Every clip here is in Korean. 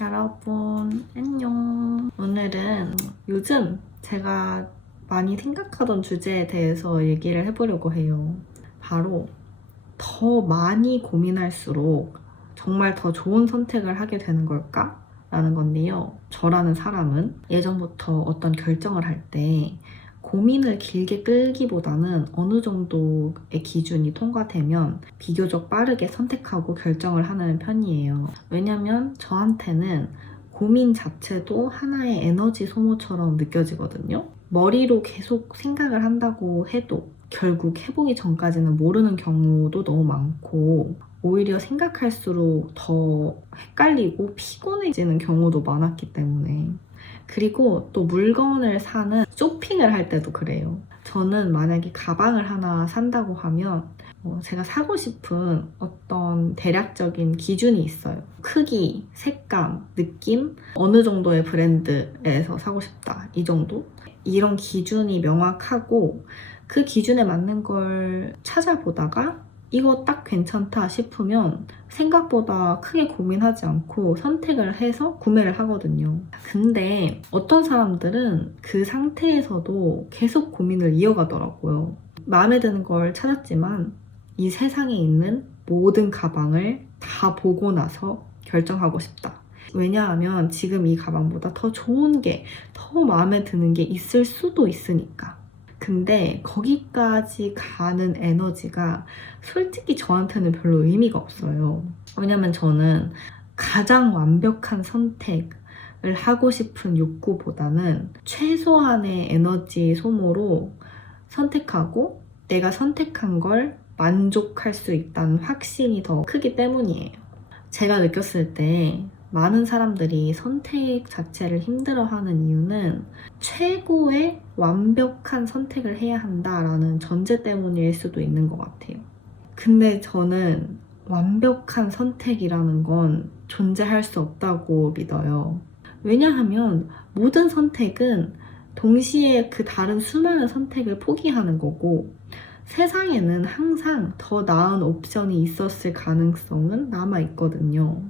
여러분 안녕. 오늘은 요즘 제가 많이 생각하던 주제에 대해서 얘기를 해보려고 해요. 바로 더 많이 고민할수록 정말 더 좋은 선택을 하게 되는 걸까? 라는 건데요. 저라는 사람은 예전부터 어떤 결정을 할 때 고민을 길게 끌기보다는 어느 정도의 기준이 통과되면 비교적 빠르게 선택하고 결정을 하는 편이에요. 왜냐면 저한테는 고민 자체도 하나의 에너지 소모처럼 느껴지거든요. 머리로 계속 생각을 한다고 해도 결국 해보기 전까지는 모르는 경우도 너무 많고 오히려 생각할수록 더 헷갈리고 피곤해지는 경우도 많았기 때문에. 그리고 또 물건을 사는 쇼핑을 할 때도 그래요. 저는 만약에 가방을 하나 산다고 하면 제가 사고 싶은 어떤 대략적인 기준이 있어요. 크기, 색감, 느낌, 어느 정도의 브랜드에서 사고 싶다, 이 정도? 이런 기준이 명확하고 그 기준에 맞는 걸 찾아보다가 이거 딱 괜찮다 싶으면 생각보다 크게 고민하지 않고 선택을 해서 구매를 하거든요. 근데 어떤 사람들은 그 상태에서도 계속 고민을 이어가더라고요. 마음에 드는 걸 찾았지만 이 세상에 있는 모든 가방을 다 보고 나서 결정하고 싶다. 왜냐하면 지금 이 가방보다 더 좋은 게, 더 마음에 드는 게 있을 수도 있으니까. 근데 거기까지 가는 에너지가 솔직히 저한테는 별로 의미가 없어요. 왜냐면 저는 가장 완벽한 선택을 하고 싶은 욕구보다는 최소한의 에너지 소모로 선택하고 내가 선택한 걸 만족할 수 있다는 확신이 더 크기 때문이에요. 제가 느꼈을 때 많은 사람들이 선택 자체를 힘들어하는 이유는 최고의 완벽한 선택을 해야 한다라는 전제 때문일 수도 있는 것 같아요. 근데 저는 완벽한 선택이라는 건 존재할 수 없다고 믿어요. 왜냐하면 모든 선택은 동시에 그 다른 수많은 선택을 포기하는 거고 세상에는 항상 더 나은 옵션이 있었을 가능성은 남아있거든요.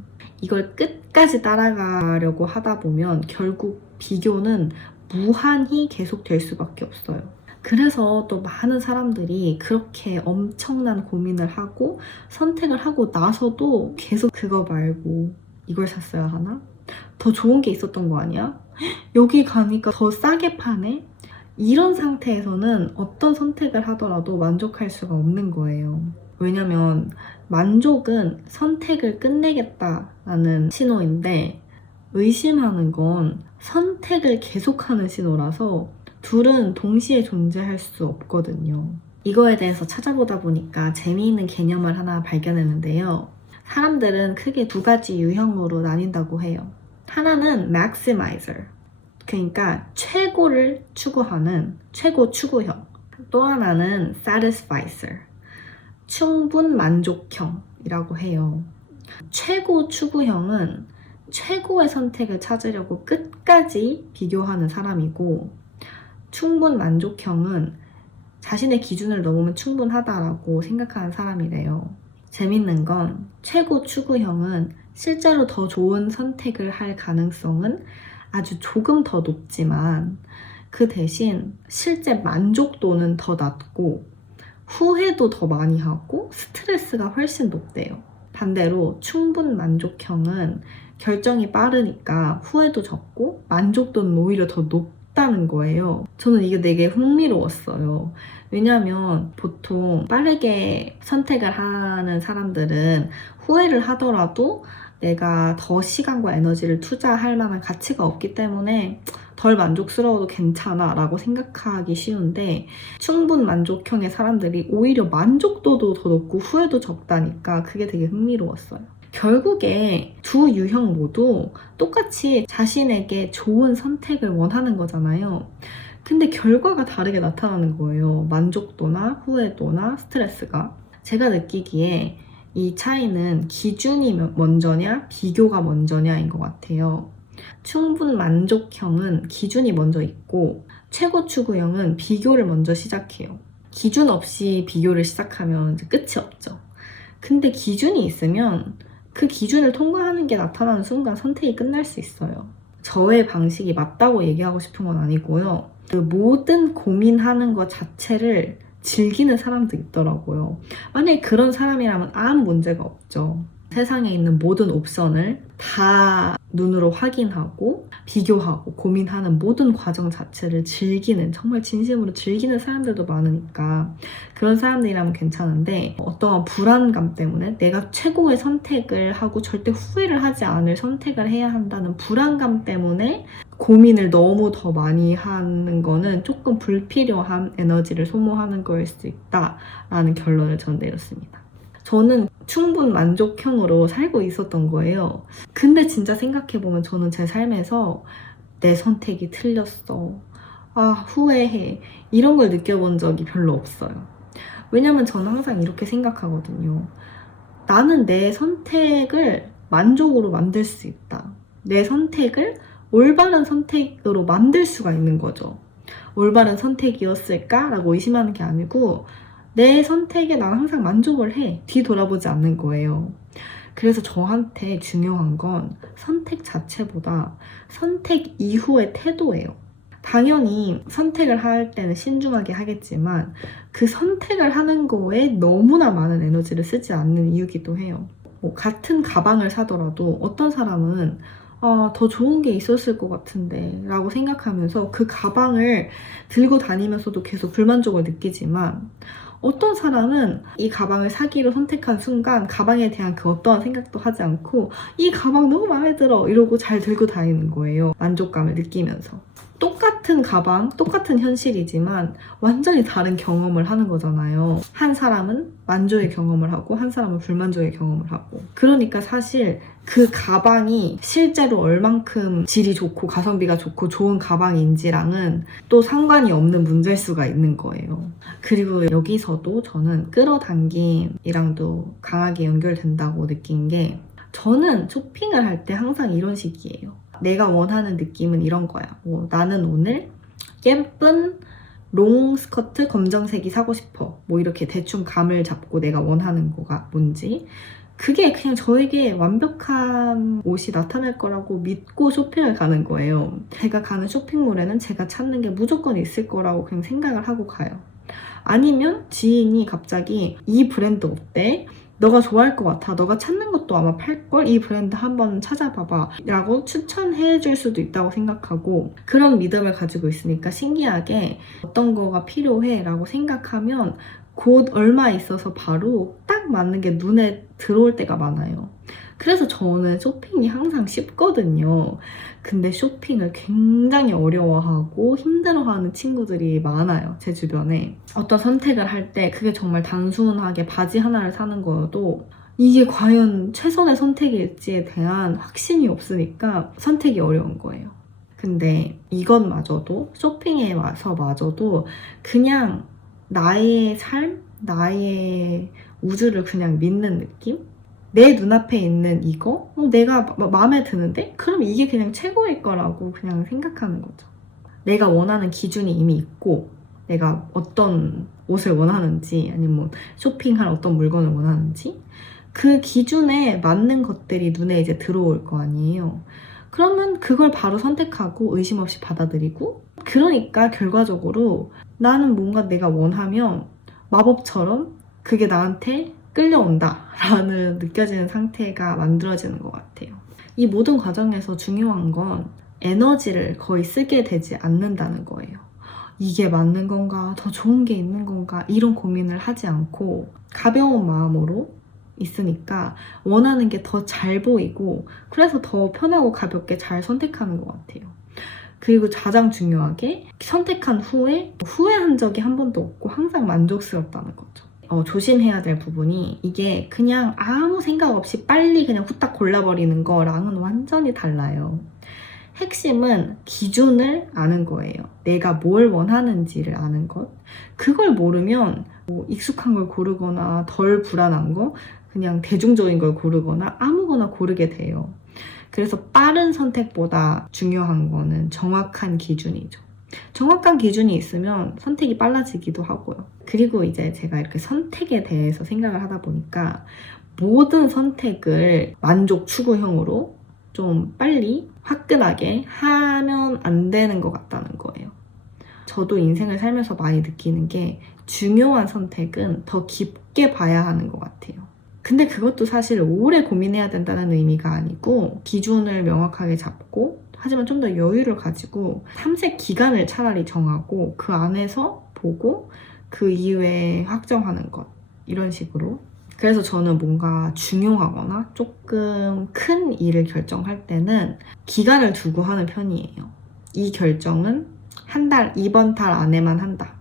이걸 끝까지 따라가려고 하다 보면 결국 비교는 무한히 계속될 수밖에 없어요. 그래서 또 많은 사람들이 그렇게 엄청난 고민을 하고 선택을 하고 나서도 계속 그거 말고 이걸 샀어야 하나? 더 좋은 게 있었던 거 아니야? 여기 가니까 더 싸게 파네? 이런 상태에서는 어떤 선택을 하더라도 만족할 수가 없는 거예요. 왜냐면 만족은 선택을 끝내겠다라는 신호인데 의심하는 건 선택을 계속하는 신호라서 둘은 동시에 존재할 수 없거든요. 이거에 대해서 찾아보다 보니까 재미있는 개념을 하나 발견했는데요. 사람들은 크게 두 가지 유형으로 나뉜다고 해요. 하나는 maximizer, 그러니까 최고를 추구하는 최고 추구형. 또 하나는 satisficer, 충분 만족형이라고 해요. 최고 추구형은 최고의 선택을 찾으려고 끝까지 비교하는 사람이고, 충분 만족형은 자신의 기준을 넘으면 충분하다라고 생각하는 사람이래요. 재밌는 건 최고 추구형은 실제로 더 좋은 선택을 할 가능성은 아주 조금 더 높지만 그 대신 실제 만족도는 더 낮고 후회도 더 많이 하고 스트레스가 훨씬 높대요. 반대로 충분 만족형은 결정이 빠르니까 후회도 적고 만족도는 오히려 더 높다는 거예요. 저는 이게 되게 흥미로웠어요. 왜냐면 보통 빠르게 선택을 하는 사람들은 후회를 하더라도 내가 더 시간과 에너지를 투자할 만한 가치가 없기 때문에 덜 만족스러워도 괜찮아 라고 생각하기 쉬운데, 충분 만족형의 사람들이 오히려 만족도도 더 높고 후회도 적다니까 그게 되게 흥미로웠어요. 결국에 두 유형 모두 똑같이 자신에게 좋은 선택을 원하는 거잖아요. 근데 결과가 다르게 나타나는 거예요. 만족도나 후회도나 스트레스가. 제가 느끼기에 이 차이는 기준이 먼저냐 비교가 먼저냐인 것 같아요. 충분 만족형은 기준이 먼저 있고 최고 추구형은 비교를 먼저 시작해요. 기준 없이 비교를 시작하면 이제 끝이 없죠. 근데 기준이 있으면 그 기준을 통과하는 게 나타나는 순간 선택이 끝날 수 있어요. 저의 방식이 맞다고 얘기하고 싶은 건 아니고요. 그 모든 고민하는 것 자체를 즐기는 사람도 있더라고요. 만약에 그런 사람이라면 아무 문제가 없죠. 세상에 있는 모든 옵션을 다 눈으로 확인하고 비교하고 고민하는 모든 과정 자체를 즐기는, 정말 진심으로 즐기는 사람들도 많으니까 그런 사람들이라면 괜찮은데, 어떠한 불안감 때문에 내가 최고의 선택을 하고 절대 후회를 하지 않을 선택을 해야 한다는 불안감 때문에 고민을 너무 더 많이 하는 거는 조금 불필요한 에너지를 소모하는 거일 수 있다라는 결론을 저는 내렸습니다. 저는 충분 만족형으로 살고 있었던 거예요. 근데 진짜 생각해보면 저는 제 삶에서 내 선택이 틀렸어, 후회해, 이런 걸 느껴본 적이 별로 없어요. 왜냐면 저는 항상 이렇게 생각하거든요. 나는 내 선택을 만족으로 만들 수 있다. 내 선택을 올바른 선택으로 만들 수가 있는 거죠. 올바른 선택이었을까라고 의심하는 게 아니고 내 선택에 난 항상 만족을 해. 뒤돌아보지 않는 거예요. 그래서 저한테 중요한 건 선택 자체보다 선택 이후의 태도예요. 당연히 선택을 할 때는 신중하게 하겠지만 그 선택을 하는 거에 너무나 많은 에너지를 쓰지 않는 이유기도 해요. 같은 가방을 사더라도 어떤 사람은 더 좋은 게 있었을 것 같은데 라고 생각하면서 그 가방을 들고 다니면서도 계속 불만족을 느끼지만, 어떤 사람은 이 가방을 사기로 선택한 순간 가방에 대한 그 어떠한 생각도 하지 않고 이 가방 너무 마음에 들어 이러고 잘 들고 다니는 거예요. 만족감을 느끼면서. 똑같은 가방, 똑같은 현실이지만 완전히 다른 경험을 하는 거잖아요. 한 사람은 만족의 경험을 하고 한 사람은 불만족의 경험을 하고. 그러니까 사실 그 가방이 실제로 얼만큼 질이 좋고 가성비가 좋고 좋은 가방인지랑은 또 상관이 없는 문제일 수가 있는 거예요. 그리고 여기서도 저는 끌어당김이랑도 강하게 연결된다고 느낀 게, 저는 쇼핑을 할 때 항상 이런 식이에요. 내가 원하는 느낌은 이런 거야. 나는 오늘 예쁜 롱 스커트 검정색이 사고 싶어. 이렇게 대충 감을 잡고 내가 원하는 거가 뭔지, 그게 그냥 저에게 완벽한 옷이 나타날 거라고 믿고 쇼핑을 가는 거예요. 제가 가는 쇼핑몰에는 제가 찾는 게 무조건 있을 거라고 그냥 생각을 하고 가요. 아니면 지인이 갑자기 이 브랜드 어때? 너가 좋아할 것 같아. 너가 찾는 것도 아마 팔걸? 이 브랜드 한번 찾아봐봐 라고 추천해 줄 수도 있다고 생각하고, 그런 믿음을 가지고 있으니까 신기하게 어떤 거가 필요해 라고 생각하면 곧 얼마 있어서 바로 딱 맞는 게 눈에 들어올 때가 많아요. 그래서 저는 쇼핑이 항상 쉽거든요. 근데 쇼핑을 굉장히 어려워하고 힘들어하는 친구들이 많아요, 제 주변에. 어떤 선택을 할 때 그게 정말 단순하게 바지 하나를 사는 거여도 이게 과연 최선의 선택일지에 대한 확신이 없으니까 선택이 어려운 거예요. 근데 이것마저도, 쇼핑에 와서마저도 그냥 나의 삶, 나의 우주를 그냥 믿는 느낌? 내 눈앞에 있는 이거? 내가 마음에 드는데? 그럼 이게 그냥 최고일 거라고 그냥 생각하는 거죠. 내가 원하는 기준이 이미 있고, 내가 어떤 옷을 원하는지, 아니면 쇼핑할 어떤 물건을 원하는지, 그 기준에 맞는 것들이 눈에 이제 들어올 거 아니에요. 그러면 그걸 바로 선택하고 의심 없이 받아들이고, 그러니까 결과적으로 나는 뭔가 내가 원하면 마법처럼 그게 나한테 끌려온다 라는 느껴지는 상태가 만들어지는 것 같아요. 이 모든 과정에서 중요한 건 에너지를 거의 쓰게 되지 않는다는 거예요. 이게 맞는 건가? 더 좋은 게 있는 건가? 이런 고민을 하지 않고 가벼운 마음으로 있으니까 원하는 게 더 잘 보이고, 그래서 더 편하고 가볍게 잘 선택하는 것 같아요. 그리고 가장 중요하게 선택한 후에 후회한 적이 한 번도 없고 항상 만족스럽다는 거죠. 조심해야 될 부분이, 이게 그냥 아무 생각 없이 빨리 그냥 후딱 골라버리는 거랑은 완전히 달라요. 핵심은 기준을 아는 거예요. 내가 뭘 원하는지를 아는 것. 그걸 모르면 익숙한 걸 고르거나 덜 불안한 거, 그냥 대중적인 걸 고르거나 아무거나 고르게 돼요. 그래서 빠른 선택보다 중요한 거는 정확한 기준이죠. 정확한 기준이 있으면 선택이 빨라지기도 하고요. 그리고 이제 제가 이렇게 선택에 대해서 생각을 하다 보니까 모든 선택을 만족 추구형으로 좀 빨리 화끈하게 하면 안 되는 것 같다는 거예요. 저도 인생을 살면서 많이 느끼는 게 중요한 선택은 더 깊게 봐야 하는 것 같아요. 근데 그것도 사실 오래 고민해야 된다는 의미가 아니고 기준을 명확하게 잡고 하지만 좀 더 여유를 가지고 탐색 기간을 차라리 정하고 그 안에서 보고 그 이후에 확정하는 것 이런 식으로. 그래서 저는 뭔가 중요하거나 조금 큰 일을 결정할 때는 기간을 두고 하는 편이에요. 이 결정은 이번 달 안에만 한다.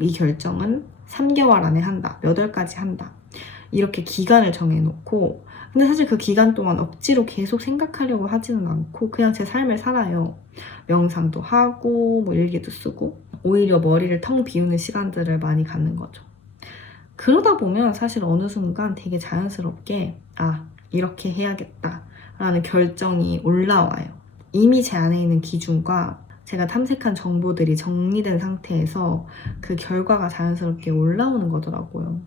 이 결정은 3개월 안에 한다. 몇 월까지 한다. 이렇게 기간을 정해놓고 근데 사실 그 기간 동안 억지로 계속 생각하려고 하지는 않고 그냥 제 삶을 살아요. 명상도 하고 뭐 일기도 쓰고 오히려 머리를 텅 비우는 시간들을 많이 갖는 거죠. 그러다 보면 사실 어느 순간 되게 자연스럽게 이렇게 해야겠다 라는 결정이 올라와요. 이미 제 안에 있는 기준과 제가 탐색한 정보들이 정리된 상태에서 그 결과가 자연스럽게 올라오는 거더라고요.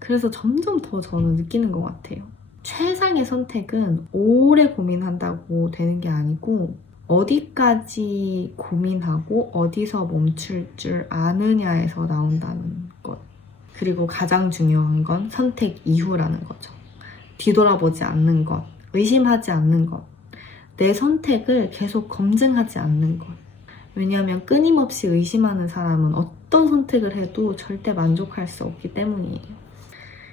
그래서 점점 더 저는 느끼는 것 같아요. 최상의 선택은 오래 고민한다고 되는 게 아니고 어디까지 고민하고 어디서 멈출 줄 아느냐에서 나온다는 것. 그리고 가장 중요한 건 선택 이후라는 거죠. 뒤돌아보지 않는 것, 의심하지 않는 것, 내 선택을 계속 검증하지 않는 것. 왜냐하면 끊임없이 의심하는 사람은 어떤 선택을 해도 절대 만족할 수 없기 때문이에요.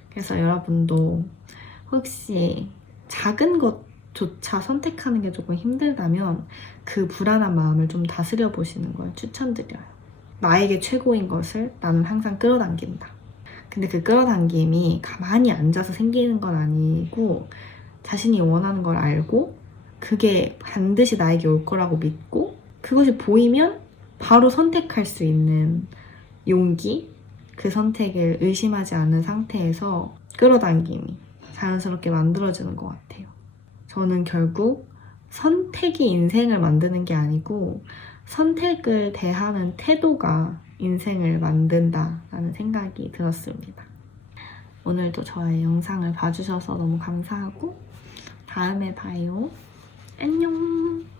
그래서 여러분도 혹시 작은 것조차 선택하는 게 조금 힘들다면 그 불안한 마음을 좀 다스려 보시는 걸 추천드려요. 나에게 최고인 것을 나는 항상 끌어당긴다. 근데 그 끌어당김이 가만히 앉아서 생기는 건 아니고 자신이 원하는 걸 알고 그게 반드시 나에게 올 거라고 믿고 그것이 보이면 바로 선택할 수 있는 용기, 그 선택을 의심하지 않은 상태에서 끌어당김이 자연스럽게 만들어지는 것 같아요. 저는 결국 선택이 인생을 만드는 게 아니고 선택을 대하는 태도가 인생을 만든다라는 생각이 들었습니다. 오늘도 저의 영상을 봐주셔서 너무 감사하고 다음에 봐요. 안녕.